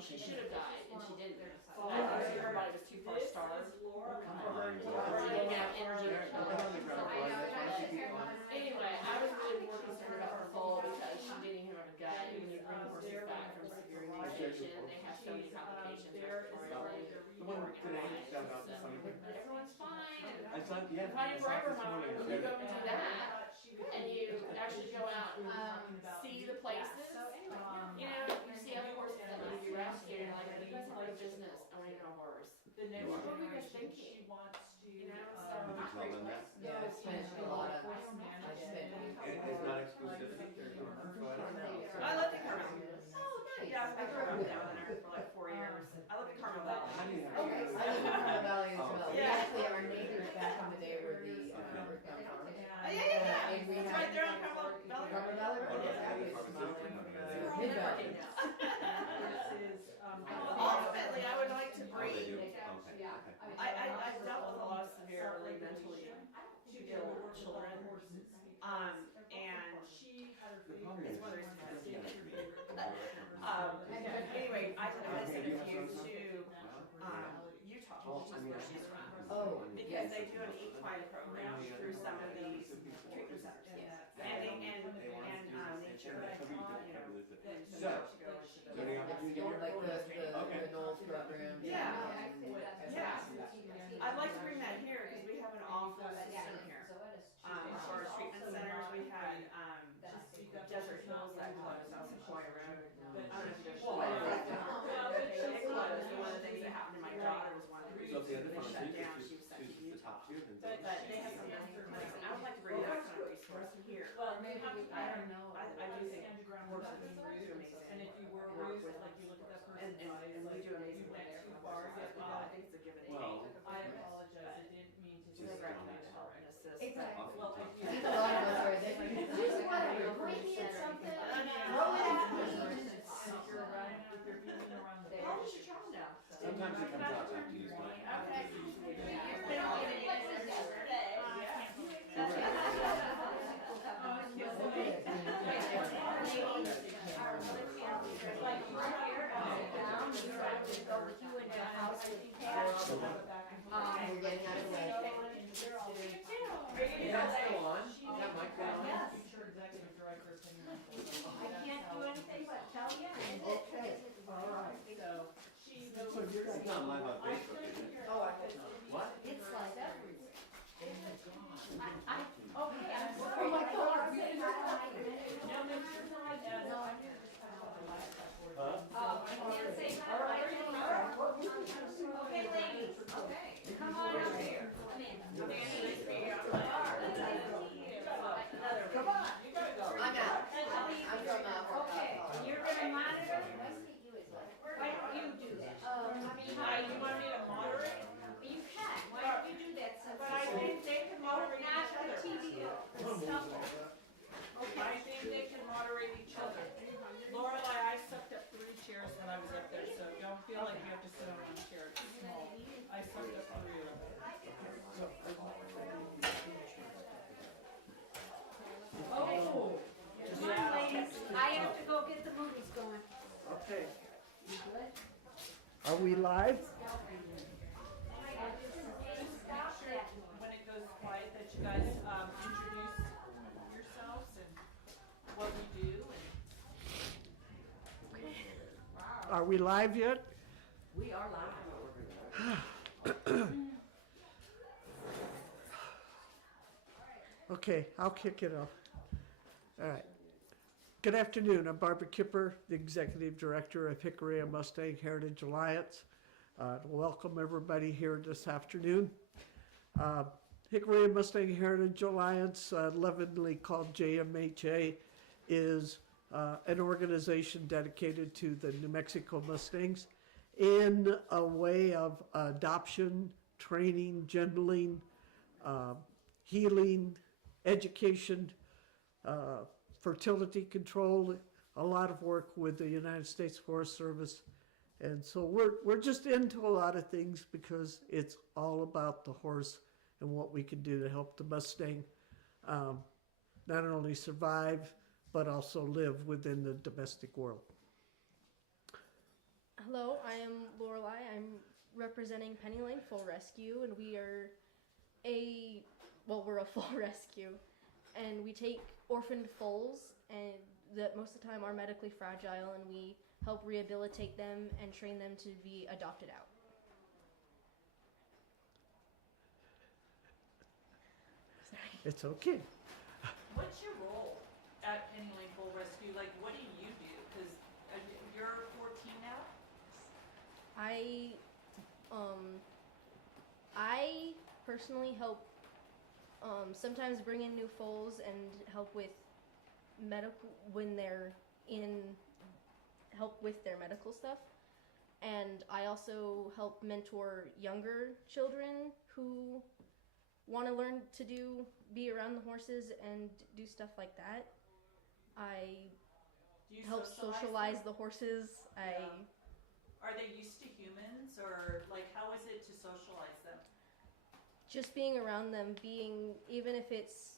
she should have died, and she didn't. Her body was too far starved for her to have energy. Anyway, I was really more concerned about her foal because she didn't even have a gut. And when you bring horses back from severe mutation, they have so many complications. The one today, shout out to Sunny. Everyone's fine. I saw, yeah, Fighting I saw forever, this Mom. morning. When you go and do that, and you actually go out and see the places, you know, you see other horses that need to be rescued, and you're like, you guys have a business, I want to know a horse. The next What were you guys generation, thinking? she wants to, You know, Did you so. tell them that? Yeah, I spent a lot of, I spent. It's not exclusive. So I don't know. I lived in Carmel. Oh, nice. Yeah, I grew up down there for like 4 years. I lived in Carmel Valley. How do you have? Okay, so I live in Corrales Valley as well. Oh. We actually, our neighbors back in the day were the Workdown Farm. Oh, yeah. And we It's had- right there on Carmel Valley. Carmel Valley Road, Oh, yeah. that's the pharmaceutical company. We're all networking now. This is, Ultimately, I would like to Oh, they bring, do? Okay. I've dealt with a lot of severely mentally ill children. And she had her The problem it's is, one of the reasons I yeah, was for me. anyway, I sent a few to Utah, which is where she's from. Oh, Because they do an equine program through some of these treatment centers. yes. And they Sure, try that's to, what you you know, do. so So, much to go into the. any opportunity here? Like the Okay. Knowles program. Yeah. Yeah. I'd like to bring that here because we have an awful system here. As far as treatment centers, we had Desert Hills that closed on Sequoia Road. I don't know if you know. It closed. And one of the things that happened to my daughter was one of the So reasons if the other they shut down. pharmaceutical She was sent to is the Utah. top tier, then. But they have some really good place, and I would like to bring that kind of resource here. well, maybe I don't know. I do think stand your ground. horses And do amazing. if you were Work raised, with like you look at that And, person's and, eyes, and we like do you amazing went there. too far, I think it's a give and take. Well, I apologize, I didn't mean to. Just recommend help and assist. Exactly. Well, I think a lot of us are different. Just whatever, point me at something, throw it at me. If you're running, if you're beating around the How old bush. is your child now? Sometimes it comes out after you start. Okay. Like right here, down, we tried to go with you in your house with We're getting out of the way. Yeah, still on. Is that mic on? Yes. Future executive director opinion. I can't do anything but tell you. Okay, all right. So, she. It's not live on Facebook, is it? Oh, I hope not. What? It's like everywhere. Oh my God. Okay, I'm sorry. Oh my God. Huh? I can't say hi. Okay, ladies, okay, come on up here. Come in. Come on. You gotta go. I'm out. I'm from Okay, you're gonna monitor? Why don't you do that? Hi, you want me to moderate? You can, why don't you do that since? But I think they can moderate Not each the other. TV stuff. I think they can moderate each other. Lorelei, I sucked up 3 chairs when I was up there, so don't feel like you have to sit on one chair, it's small. I sucked up 3 of them. Oh, come on, ladies, I have to go get the movies going. Okay, You good? are we live? Stop that. When it goes quiet, that you guys introduce yourselves and what we do. Are we live yet? We are live. Okay, I'll kick it off. All right. Good afternoon. I'm Barb Kiiper, the Executive Director of Jicarilla Mustang Heritage Alliance. Welcome everybody here this afternoon. Jicarilla Mustang Heritage Alliance, lovingly called JMHA, is an organization dedicated to the New Mexico Mustangs in a way of adoption, training, gentling, healing, education, fertility control, a lot of work with the United States Forest Service. And so we're just into a lot of things because it's all about the horse and what we can do to help the Mustang not only survive, but also live within the domestic world. Hello, I am Lorelei. I'm representing Penny Lane Foal Rescue, and we're a foal rescue, and we take orphaned foals and that most of the time are medically fragile, and we help rehabilitate them and train them to be adopted out. It's okay. What's your role at Penny Lane Foal Rescue? Like, what do you do? Because you're 14 now? I personally help sometimes bring in new foals and help with help with their medical stuff. And I also help mentor younger children who want to learn to be around the horses and do stuff like that. I help socialize the horses. Yeah. Are they used to humans, or like how is it to socialize them? Just being around them, even if it's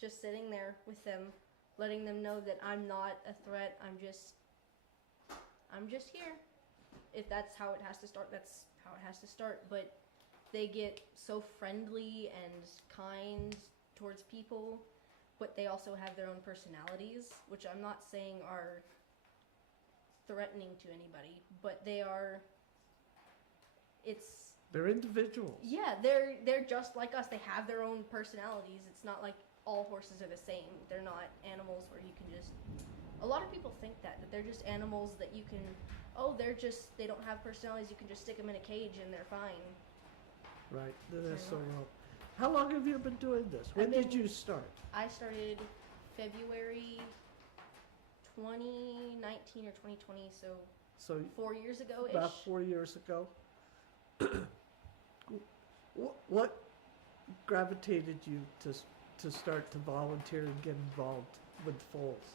just sitting there with them, letting them know that I'm not a threat. I'm just here. If that's how it has to start, that's how it has to start. But they get so friendly and kind towards people, but they also have their own personalities, which I'm not saying are threatening to anybody, but they're individuals. Yeah, they're just like us. They have their own personalities. It's not like all horses are the same. They're not animals where you can just. A lot of people think that they're just animals that you can. They don't have personalities. You can just stick them in a cage and they're fine. Right. That's so well. How long have you been doing this? When did you start? I started February 2019 or 2020, so 4 years ago-ish. About 4 years ago. What gravitated you to start to volunteer and get involved with foals?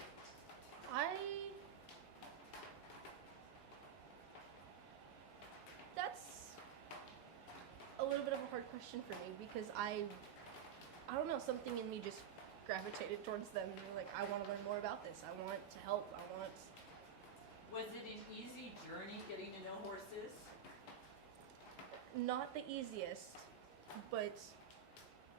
That's a little bit of a hard question for me because I don't know, something in me just gravitated towards them. Like, I want to learn more about this. I want to help. Was it an easy journey getting to know horses? Not the easiest, but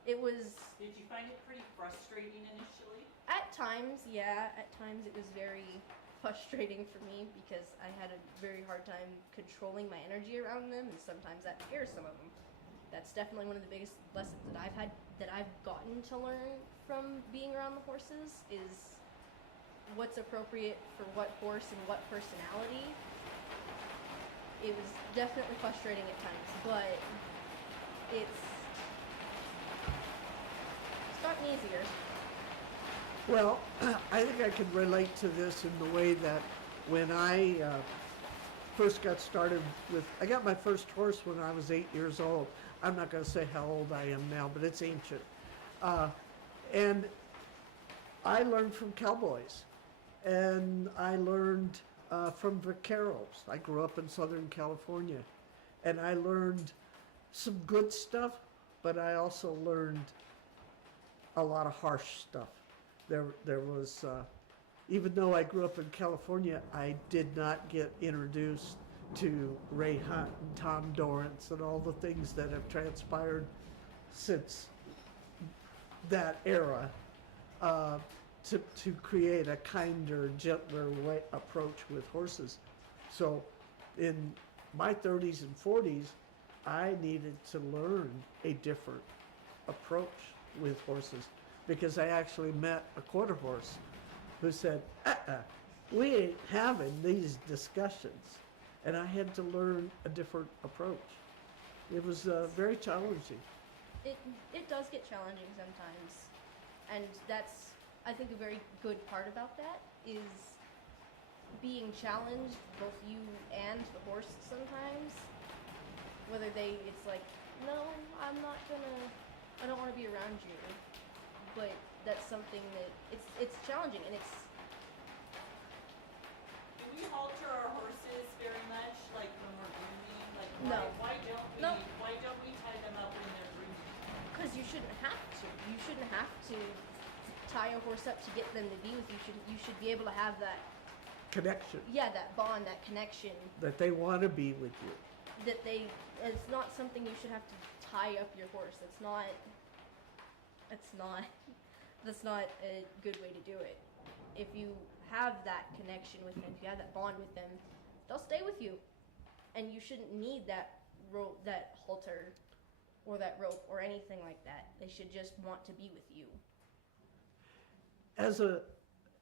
it was. Did you find it pretty frustrating initially? At times, yeah. At times it was very frustrating for me because I had a very hard time controlling my energy around them, and sometimes that scares some of them. That's definitely one of the biggest lessons that I've gotten to learn from being around the horses is what's appropriate for what horse and what personality. It was definitely frustrating at times, but it's gotten easier. Well, I think I can relate to this in the way that when I first got started I got my first horse when I was 8 years old. I'm not going to say how old I am now, but it's ancient. And I learned from cowboys, and I learned from vaqueros. I grew up in Southern California, and I learned some good stuff, but I also learned a lot of harsh stuff. There was, even though I grew up in California, I did not get introduced to Ray Hunt and Tom Dorrance and all the things that have transpired since that era to create a kinder, gentler approach with horses. So in my 30s and 40s, I needed to learn a different approach with horses because I actually met a quarter horse who said, we ain't having these discussions. And I had to learn a different approach. It was very challenging. It does get challenging sometimes. And that's, I think, a very good part about that is being challenged, both you and the horse sometimes. Whether it's like, no, I don't want to be around you. But that's something that, it's challenging, and it's. Do we halter our horses very much, like when we're grooming? Like, No. Why don't we tie them up when they're grooming? Because you shouldn't have to. You shouldn't have to tie a horse up to get them to be with you. You should be able to have that connection, Yeah, that bond, that connection, that they want to be with you. that they, it's not something you should have to tie up your horse. That's not a good way to do it. If you have that connection with them, if you have that bond with them, they'll stay with you. And you shouldn't need that rope, that halter, or that rope, or anything like that. They should just want to be with you. As a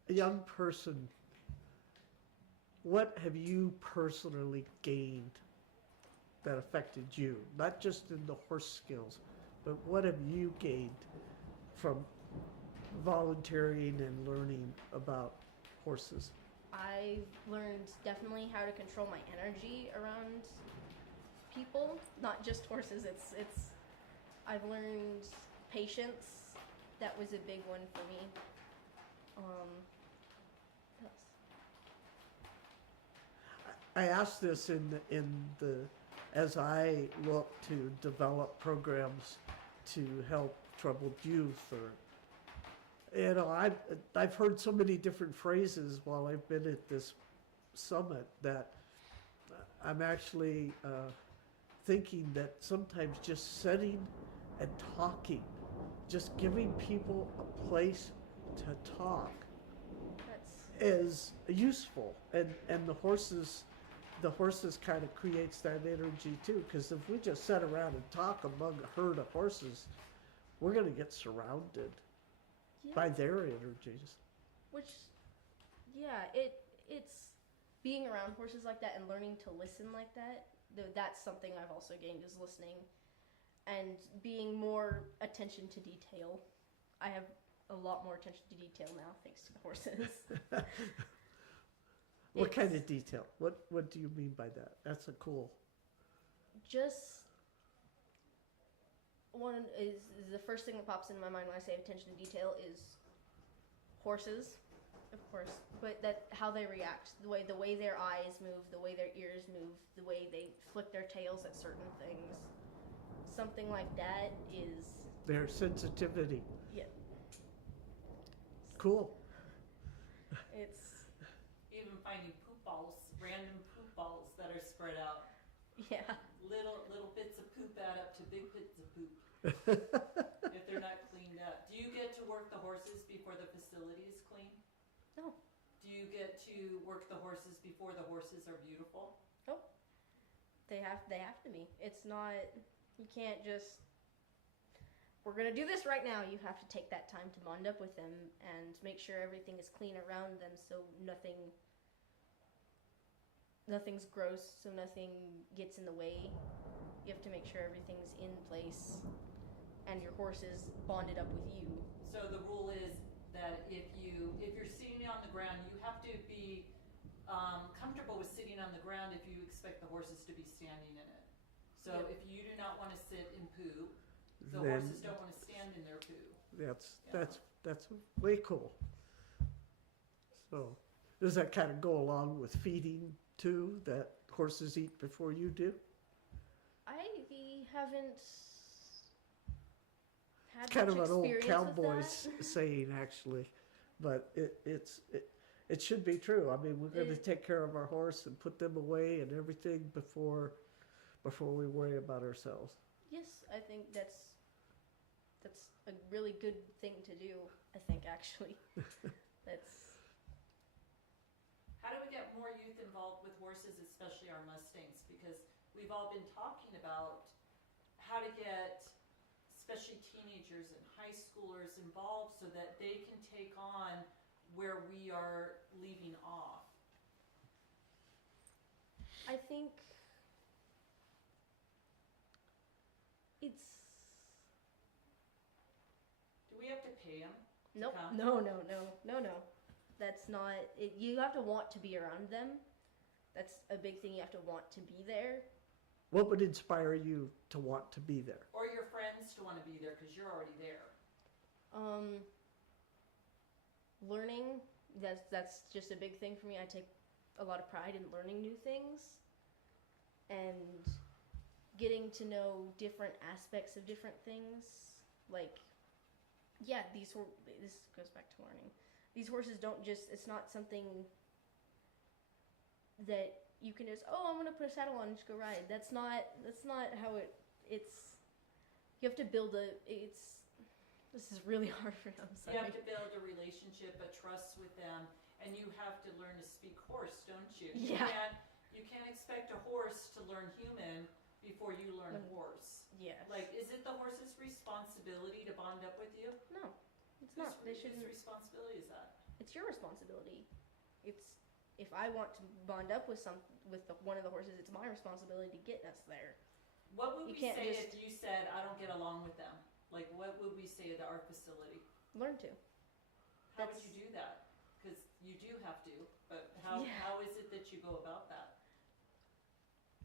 young person, what have you personally gained that affected you? Not just in the horse skills, but what have you gained from volunteering and learning about horses? I've learned definitely how to control my energy around people, not just horses. I've learned patience. That was a big one for me. What else? I asked this as I look to develop programs to help troubled youth, or I've heard so many different phrases while I've been at this summit that I'm actually thinking that sometimes just sitting and talking, just giving people a place to talk is useful, and the horses kind of creates that energy too, because if we just sit around and talk among a herd of horses, we're going to get surrounded by their energies. Which, yeah, it's being around horses like that and learning to listen like that. That's something I've also gained, is listening and being more attention to detail. I have a lot more attention to detail now, thanks to the horses. What kind of detail? What do you mean by that? That's a cool. Just one is the first thing that pops into my mind when I say attention to detail is horses, of course, but that how they react, the way their eyes move, the way their ears move, the way they flick their tails at certain things. Something like that is Their sensitivity. Yeah. Cool. It's Even finding poop balls, random poop balls that are spread out. yeah. Little bits of poop add up to big bits of poop if they're not cleaned up. Do you get to work the horses before the facility is clean? No. Do you get to work the horses before the horses are beautiful? Nope. They have to be. It's not, you can't just, we're gonna do this right now. You have to take that time to bond up with them and make sure everything is clean around them, so nothing's gross, so nothing gets in the way. You have to make sure everything's in place and your horse is bonded up with you. So the rule is that if you're sitting on the ground, you have to be comfortable with sitting on the ground if you expect the horses to be standing in it. So Yep. if you do not want to sit in poo, the Then horses don't want to stand in their poo. that's way cool. So does that kind of go along with feeding too, that horses eat before you do? I haven't had It's kind much of an old experience cowboy's with that. saying, actually, but it should be true. I mean, we're going to take care of our horse and put them away and everything before we worry about ourselves. Yes, I think that's a really good thing to do. I think actually, that's How do we get more youth involved with horses, especially our Mustangs? Because we've all been talking about how to get especially teenagers and high schoolers involved so that they can take on where we are leaving off. I think it's Do we have to pay them? nope. Come. No. That's not it. You have to want to be around them. That's a big thing. You have to want to be there. What would inspire you to want to be there? Or your friends to want to be there because you're already there. Learning, that's just a big thing for me. I take a lot of pride in learning new things and getting to know different aspects of different things. Like, yeah, this goes back to learning. These horses don't just, it's not something that you can just, oh, I'm gonna put a saddle on and just go ride. That's not how it's. You have to build this is really hard for them. You have to build a relationship, a trust with them, and you have to learn to speak horse, don't you? Yeah. You can't expect a horse to learn human before you learn horse. Yes. Like, is it the horse's responsibility to bond up with you? No, it's not. They shouldn't. Whose responsibility is that? It's your responsibility. If I want to bond up with one of the horses, it's my responsibility to get us there. What would You we can't say just- if you said, I don't get along with them? Like, what would we say at our facility? Learn to. How would you do that? Because you do have to, but how is it that you go about that?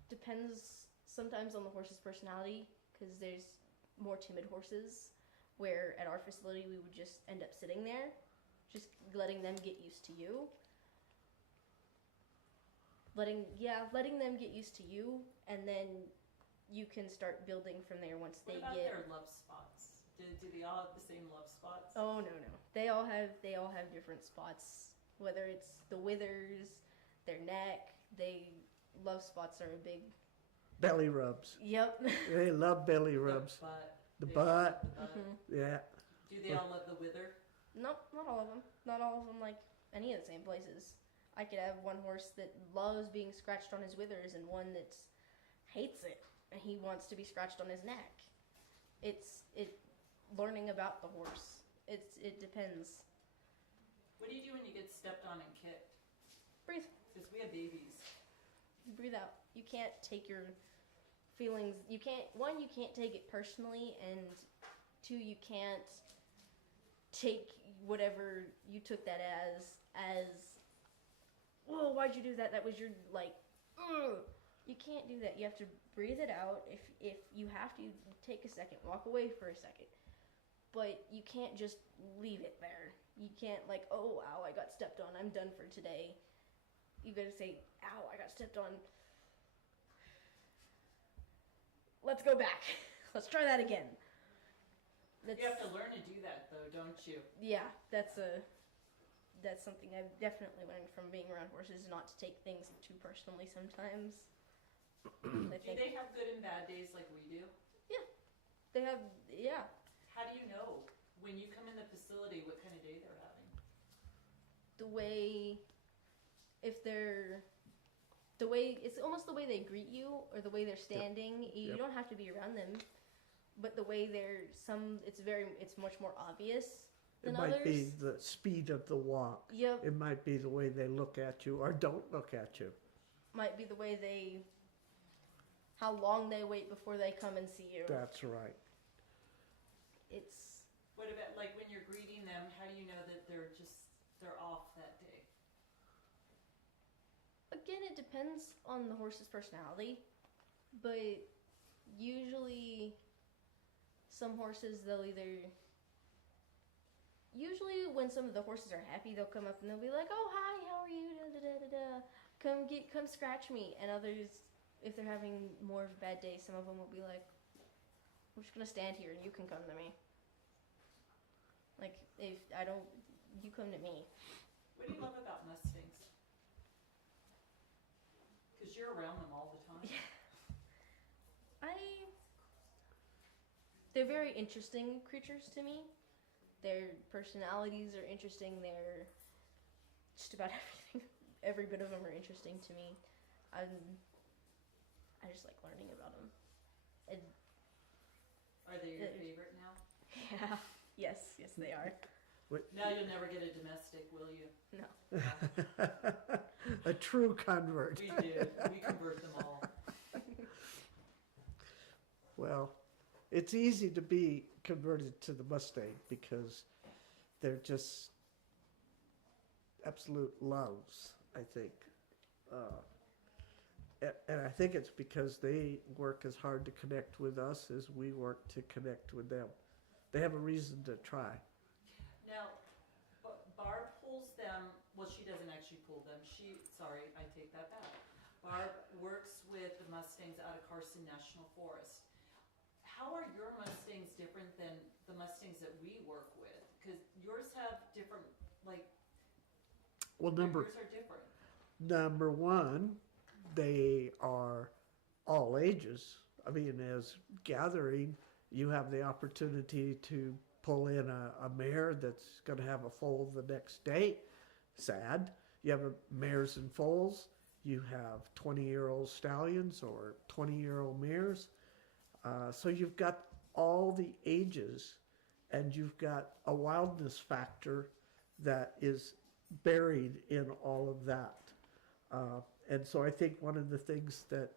Depends sometimes on the horse's personality, because there's more timid horses, where at our facility we would just end up sitting there, just letting them get used to you. Letting them get used to you, and then you can start building from there once What they about get. their love spots? Do they all have the same love spots? Oh no. They all have different spots. Whether it's the withers, their neck, love spots are a big. Belly rubs. Yep. They love belly rubs. The They butt. love the butt. Yeah. Do they all love the wither? Nope, not all of them. Not all of them like any of the same places. I could have one horse that loves being scratched on his withers and one that hates it and he wants to be scratched on his neck. It's learning about the horse. It depends. What do you do when you get stepped on and kicked? Breathe. Because we have babies. You breathe out. You can't take your feelings. You can't take it personally, and two, you can't take whatever you took that as. Whoa! Why'd you do that? That was your ugh. You can't do that. You have to breathe it out. If you have to, take a second, walk away for a second. But you can't just leave it there. You can't oh, ow, I got stepped on. I'm done for today. You gotta say, ow, I got stepped on. Let's go back. Let's try that again. You have to learn to do that, though, don't you? Yeah, that's something I've definitely learned from being around horses, not to take things too personally sometimes. Do they have good and bad days like we do? They have, How do you know when you come in the facility what kind of day they're having? It's almost the way they greet you or the way they're standing. You Yep. don't have to be around them, but the way it's much more obvious It than might others. be the speed of the walk. Yep, It might be the way they look at you or don't look at you. might be the way how long they wait before they come and see you. That's right. It's What about, when you're greeting them, how do you know that they're off that day? Again, it depends on the horse's personality, but usually some horses usually when some of the horses are happy, they'll come up and they'll be like, "Oh, hi, how are you? Da, da, da, da, da. Come scratch me." And others, if they're having more of a bad day, some of them will be like, "I'm just gonna stand here and you can come to me." You come to me. What do you love about Mustangs? Because you're around them all the time. They're very interesting creatures to me. Their personalities are interesting. They're just about everything. Every bit of them are interesting to me. I just like learning about them. Are they your favorite now? Yeah. Yes, they are. Now you'll never get a domestic, will you? No. A true convert. We did. We convert them all. Well, it's easy to be converted to the Mustang because they're just absolute loves, I think. And I think it's because they work as hard to connect with us as we work to connect with them. They have a reason to try. Now, Barb pulls them, well, she doesn't actually pull them. Sorry, I take that back. Barb works with the Mustangs out of Carson National Forest. How are your Mustangs different than the Mustangs that we work with? Because yours have different, yours are different. number one, they are all ages. I mean, as gathering, you have the opportunity to pull in a mare that's going to have a foal the next day. Sad. You have mares and foals. You have 20-year-old stallions or 20-year-old mares. So you've got all the ages, and you've got a wildness factor that is buried in all of that. And so I think one of the things that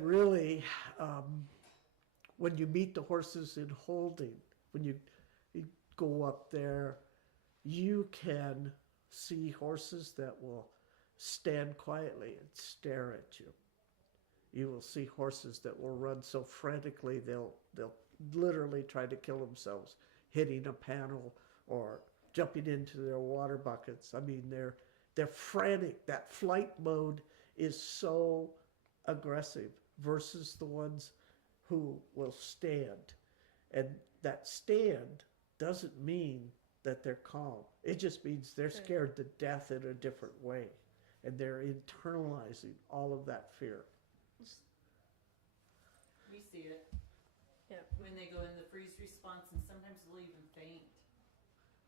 really, when you meet the horses in holding, when you go up there, you can see horses that will stand quietly and stare at you. You will see horses that will run so frantically they'll literally try to kill themselves, hitting a panel or jumping into their water buckets. I mean, they're frantic. That flight mode is so aggressive versus the ones who will stand. And that stand doesn't mean that they're calm. It just means they're scared to death in a different way. And they're internalizing all of that fear. We see it. Yep. When they go in the freeze response, and sometimes they'll even faint.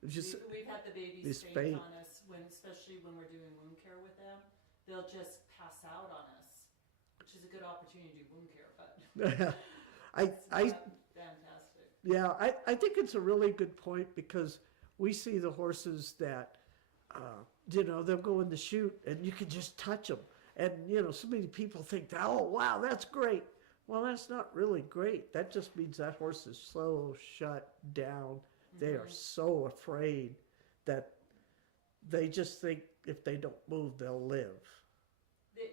Just, We've had the babies faint on us, especially when we're doing wound care with them. They'll just pass out on us, which is a good opportunity to do wound care, but fantastic. Yeah, I think it's a really good point, because we see the horses that, they'll go in the chute and you can just touch them. And, so many people think, oh, wow, that's great. Well, that's not really great. That just means that horse is so shut down. They are so afraid that they just think if they don't move, they'll live.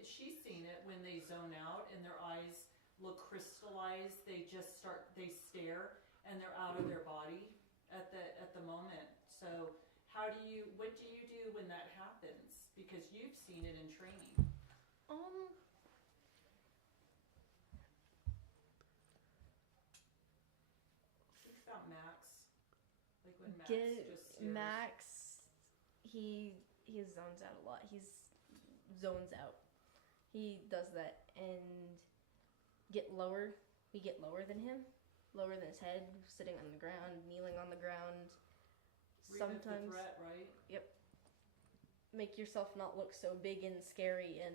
She's seen it when they zone out and their eyes look crystallized. They stare and they're out of their body at the moment. So what do you do when that happens? Because you've seen it in training. Think about Max. Like when Max just stares. Max, he zones out a lot. Zones out. He does that and we get lower than him, lower than his head, sitting on the ground, kneeling on the ground. Sometimes the threat, right? Yep. Make yourself not look so big and scary, and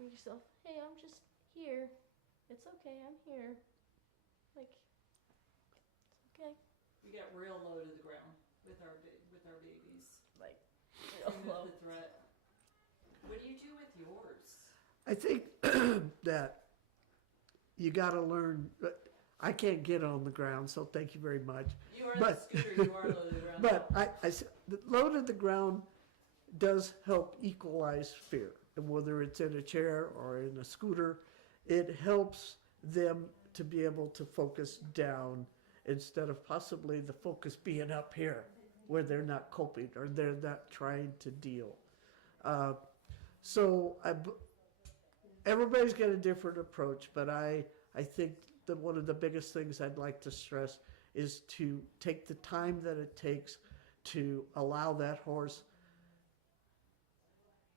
make yourself, hey, I'm just here. It's okay, I'm here. Like, it's okay. We get real low to the ground with our babies. Like, real low. The threat. What do you do with yours? I think that you got to learn. I can't get on the ground, so thank you very much. You are the scooter, you are low to the ground. But the low to the ground does help equalize fear. And whether it's in a chair or in a scooter, it helps them to be able to focus down instead of possibly the focus being up here where they're not coping or they're not trying to deal. Everybody's got a different approach, but I think that one of the biggest things I'd like to stress is to take the time that it takes to allow that horse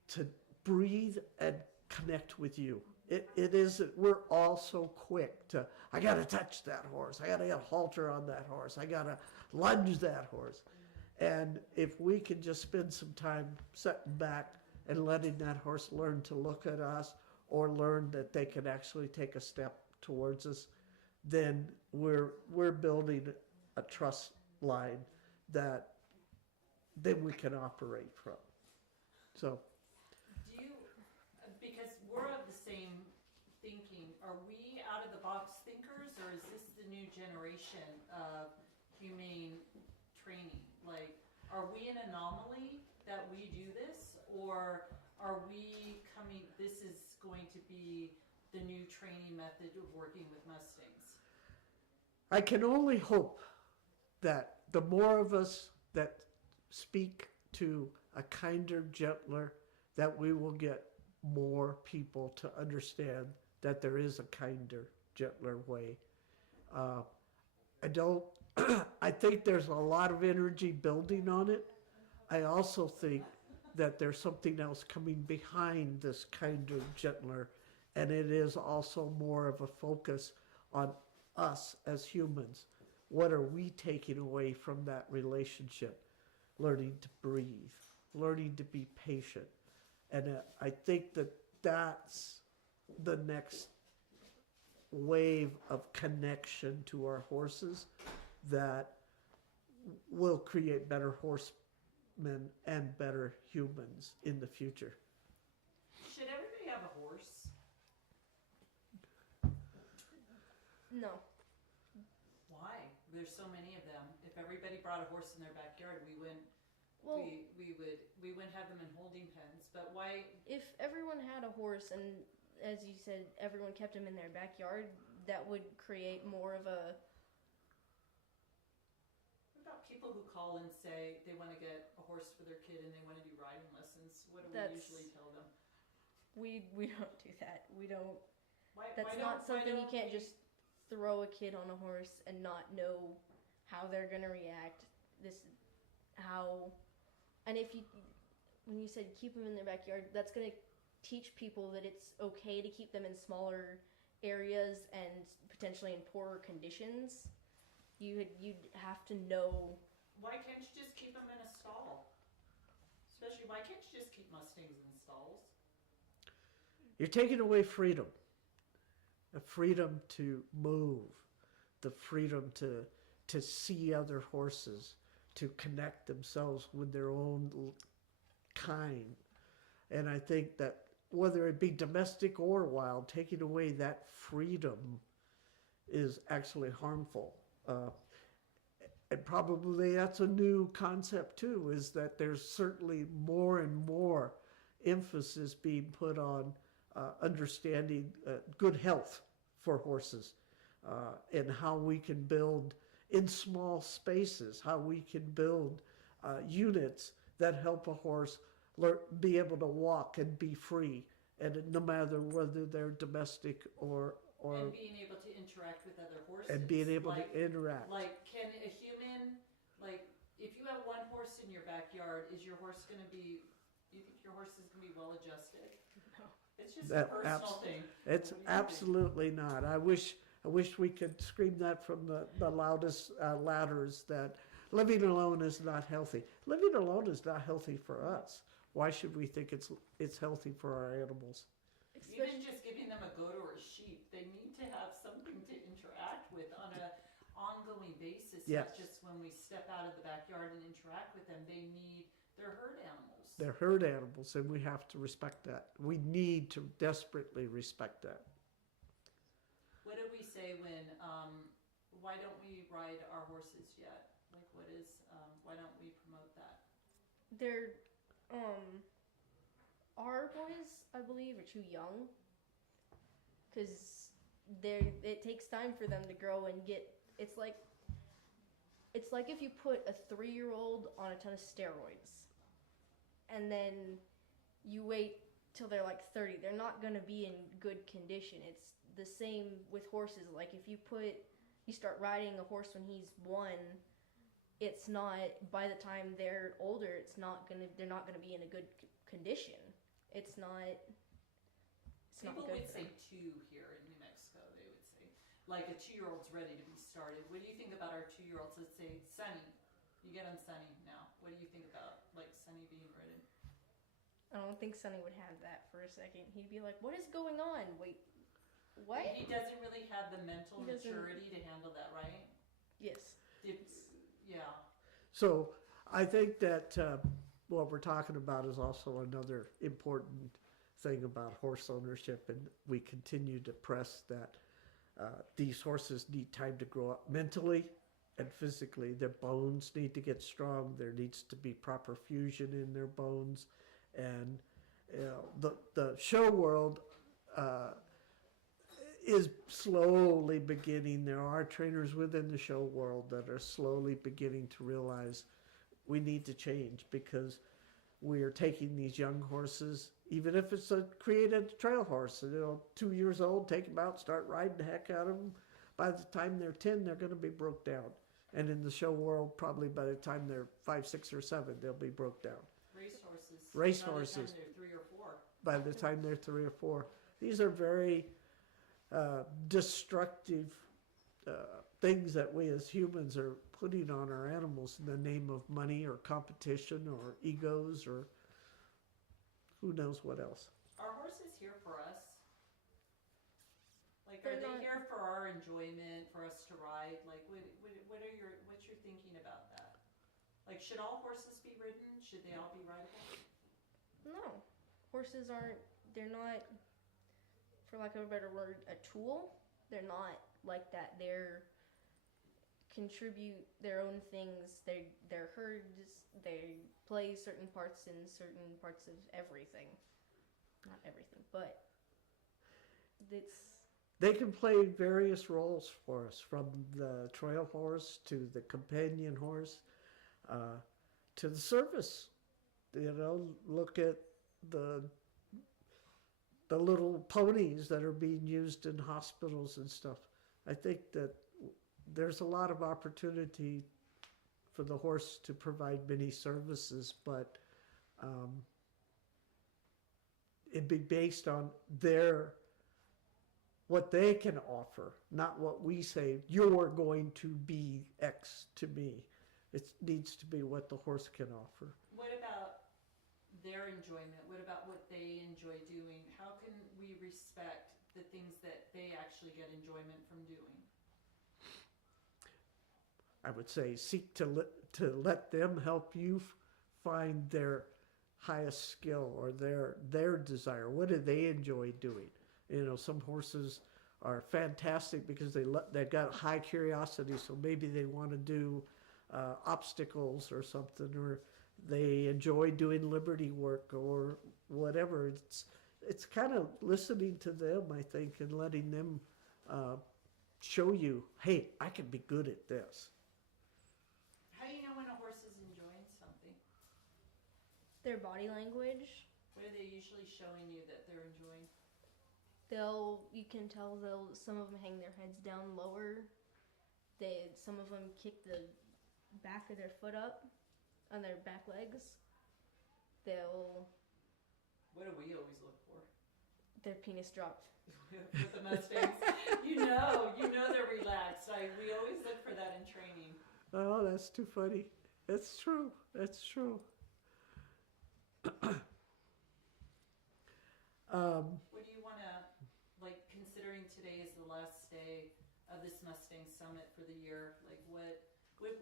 to breathe and connect with you. It isn't, we're all so quick to, I gotta touch that horse, I gotta get a halter on that horse, I gotta lunge that horse. And if we can just spend some time sitting back and letting that horse learn to look at us or learn that they can actually take a step towards us, then we're building a trust line that then we can operate from. So. Because we're of the same thinking, are we out of the box thinkers, or is this the new generation of humane training? Like, are we an anomaly that we do this, or are we this is going to be the new training method of working with Mustangs? I can only hope that the more of us that speak to a kinder, gentler, that we will get more people to understand that there is a kinder, gentler way. I think there's a lot of energy building on it. I also think that there's something else coming behind this kind of gentler, and it is also more of a focus on us as humans. What are we taking away from that relationship? Learning to breathe, learning to be patient. And I think that that's the next wave of connection to our horses that will create better horsemen and better humans in the future. Should everybody have a horse? No. Why? There's so many of them. If everybody brought a horse in their backyard, we wouldn't. Well, We wouldn't have them in holding pens. But why? if everyone had a horse and, as you said, everyone kept him in their backyard, that would create more of a. What about people who call and say they want to get a horse for their kid and they want to do riding lessons? What do we usually tell them? We don't do that. We don't. Why That's don't- not something why you don't can't we- just throw a kid on a horse and not know how they're gonna react. And if you, when you said keep them in their backyard, that's gonna teach people that it's okay to keep them in smaller areas and potentially in poorer conditions. You'd have to know. Why can't you just keep them in a stall? Especially, why can't you just keep Mustangs in stalls? You're taking away freedom. The freedom to move, the freedom to see other horses, to connect themselves with their own kind. And I think that whether it be domestic or wild, taking away that freedom is actually harmful. And probably that's a new concept too, is that there's certainly more and more emphasis being put on understanding good health for horses, and how we can build in small spaces, how we can build units that help a horse be able to walk and be free, and no matter whether they're domestic or And being able to interact with other horses. and being able Like- to interact. Like, can a human, like, if you have one horse in your backyard, is your horse going to be, you think your horse is going to be well adjusted? No. It's just That a personal abs- thing. It's What do you think? absolutely not. I wish we could scream that from the loudest ladders, that living alone is not healthy. Living alone is not healthy for us. Why should we think it's healthy for our animals? Even just giving them a goat or a sheep, they need to have something to interact with on an ongoing basis. Yes. Not just when we step out of the backyard and interact with them. They're herd animals. They're herd animals, and we have to respect that. We need to desperately respect that. What do we say when, why don't we ride our horses yet? Like, why don't we promote that? They're, our boys, I believe, are too young. Because it takes time for them to grow and get, it's like if you put a 3-year-old on a ton of steroids, and then you wait till they're like 30, they're not going to be in good condition. It's the same with horses. Like, if you start riding a horse when he's 1, it's not, by the time they're older, they're not gonna be in a good condition. It's not People good would for say them. 2 here in New Mexico. They would say, like, a 2-year-old's ready to be started. What do you think about our 2-year-olds? Let's say Sunny. You get on Sunny now. What do you think about, like, Sunny being ridden? I don't think Sonny would have that for a second. He'd be like, "What is going on? Wait, what?" He doesn't really have the mental He doesn't- maturity to handle that, right? Yes. Yeah. So I think that what we're talking about is also another important thing about horse ownership, and we continue to press that these horses need time to grow up mentally and physically. Their bones need to get strong. There needs to be proper fusion in their bones, and the show world is slowly beginning. There are trainers within the show world that are slowly beginning to realize we need to change, because we are taking these young horses, even if it's a created trail horse, 2 years old, take them out, start riding the heck out of them. By the time they're 10, they're going to be broke down. And in the show world, probably by the time they're 5, 6, or 7, they'll be broke down. Racehorse. Racehorses. Racehorses. By the time they're 3 or 4. By the time they're 3 or 4. These are very destructive things that we as humans are putting on our animals in the name of money or competition or egos or who knows what else. Are horses here for us? Like, They're are they not- here for our enjoyment, for us to ride? Like, what's your thinking about that? Like, should all horses be ridden? Should they all be rideable? No, horses aren't. They're not, for lack of a better word, a tool. They're not like that. They're contribute their own things. They're herds. They play certain parts in certain parts of everything. Not everything, but it's. They can play various roles for us, from the trail horse to the companion horse to the service. You know, look at the little ponies that are being used in hospitals and stuff. I think that there's a lot of opportunity for the horse to provide many services, but it'd be based on what they can offer, not what we say, you're going to be X to me. It needs to be what the horse can offer. What about their enjoyment? What about what they enjoy doing? How can we respect the things that they actually get enjoyment from doing? I would say seek to let them help you find their highest skill or their desire. What do they enjoy doing? You know, some horses are fantastic because they've got high curiosity, so maybe they want to do obstacles or something, or they enjoy doing liberty work or whatever. It's kind of listening to them, I think, and letting them show you, hey, I can be good at this. How do you know when a horse is enjoying something? Their body language. What are they usually showing you that they're enjoying? You can tell some of them hang their heads down lower. Some of them kick the back of their foot up on their back legs. What do we always look for? Their penis dropped. With the Mustangs, you know they're relaxed. We always look for that in training. Oh, that's too funny. That's true. That's true. What do you want to, like, considering today is the last day of this Mustang Summit for the year, like, what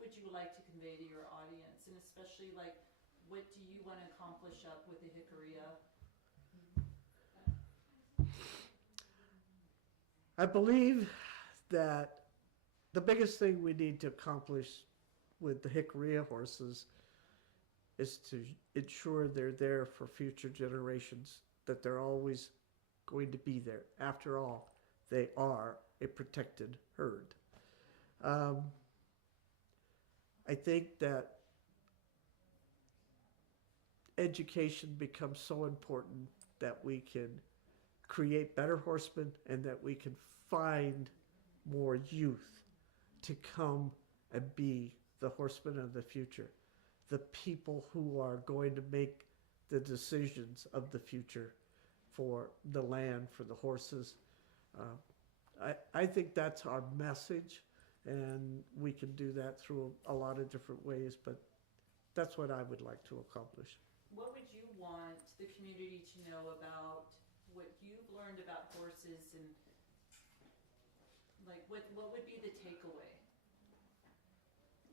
would you like to convey to your audience? And especially, like, what do you want to accomplish up with the Jicarilla? I believe that the biggest thing we need to accomplish with the Jicarilla horses is to ensure they're there for future generations, that they're always going to be there. After all, they are a protected herd. I think that education becomes so important that we can create better horsemen and that we can find more youth to come and be the horsemen of the future, the people who are going to make the decisions of the future for the land, for the horses. I think that's our message, and we can do that through a lot of different ways, but that's what I would like to accomplish. What would you want the community to know about what you've learned about horses, and like what would be the takeaway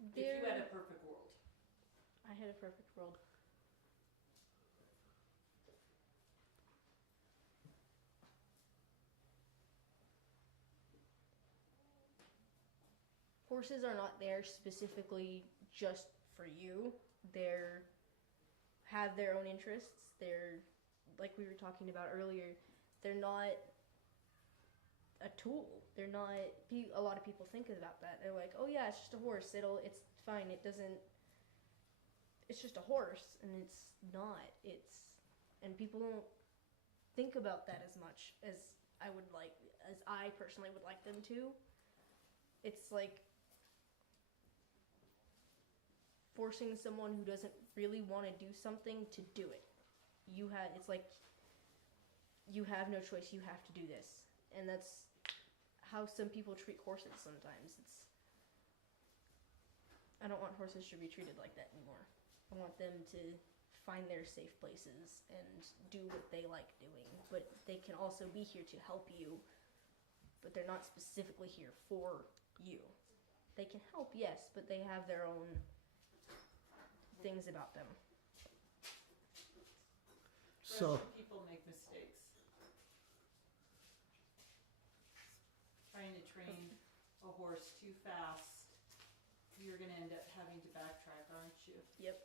if you had a perfect world? I had a perfect world. Horses are not there specifically just for you. Have their own interests. They're, like we were talking about earlier, they're not a tool. They're not, a lot of people think about that. They're like, oh yeah, it's just a horse. It's fine. It's just a horse, and it's not. And people don't think about that as much as I personally would like them to. It's like, forcing someone who doesn't really want to do something to do it. It's like you have no choice. You have to do this, and that's how some people treat horses. Sometimes I don't want horses to be treated like that anymore. I want them to find their safe places and do what they like doing, but they can also be here to help you, but they're not specifically here for you. They can help, yes, but they have their own things about them. So, People make mistakes. Trying to train a horse too fast, you're gonna end up having to backtrack, aren't you? Yep.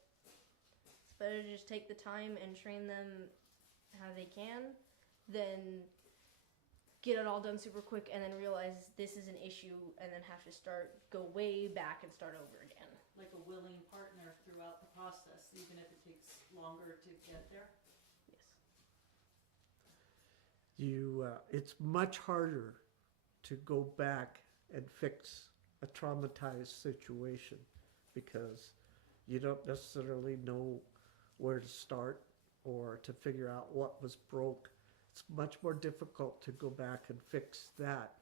It's better to just take the time and train them how they can than get it all done super quick and then realize this is an issue and then have to go way back and start over again. Like a willing partner throughout the process, even if it takes longer to get there. Yes. It's much harder to go back and fix a traumatized situation because you don't necessarily know where to start or to figure out what was broke. It's much more difficult to go back and fix that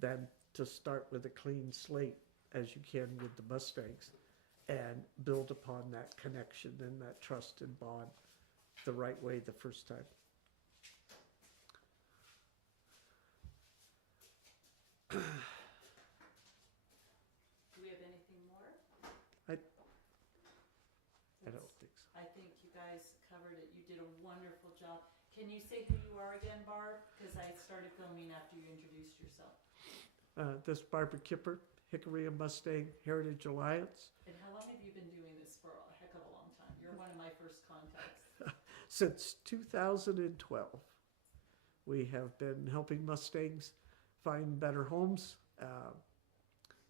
than to start with a clean slate as you can with the Mustangs and build upon that connection and that trust and bond the right way the first time. Do we have anything more? I don't think so. I think you guys covered it. You did a wonderful job. Can you say who you are again, Barb? Because I started filming after you introduced yourself. This is Barb Kiiper, Jicarilla Mustang Heritage Alliance. And how long have you been doing this for? A heck of a long time. You're one of my first contacts. Since 2012, we have been helping Mustangs find better homes,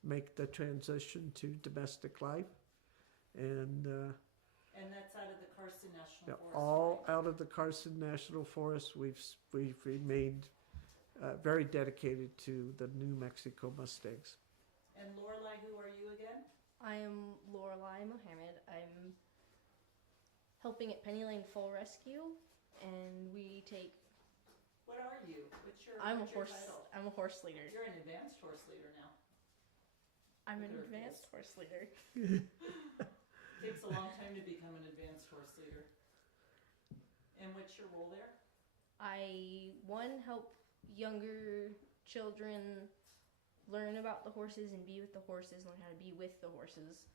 make the transition to domestic life, and that's out of the Carson National yeah, Forest. all right? out of the Carson National Forest. We've remained very dedicated to the New Mexico Mustangs. And Lorelei, who are you again? I am Lorelei Mohammed. I'm helping at Penny Lane Foal Rescue, and we take. What are you? What's your I'm title? a horse leader. You're an advanced horse leader now. I'm an Look at her advanced face. horse leader. Takes a long time to become an advanced horse leader. And what's your role there? I help younger children learn about the horses and be with the horses, learn how to be with the horses.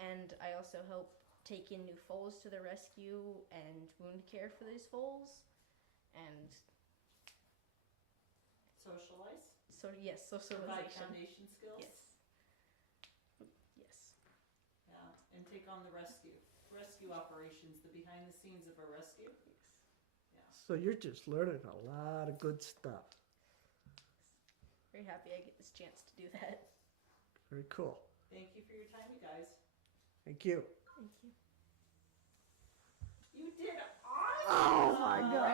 And I also help take in new foals to the rescue and wound care for these foals. And Socialize? yes, Provide socialization. foundation skills? Yes. Yes. Yeah, and take on the rescue operations, the behind the scenes of a rescue. Yes. Yeah. So you're just learning a lot of good stuff. Very happy I get this chance to do that. Very cool. Thank you for your time, you guys. Thank you. Thank you. You did awesome! Oh my God.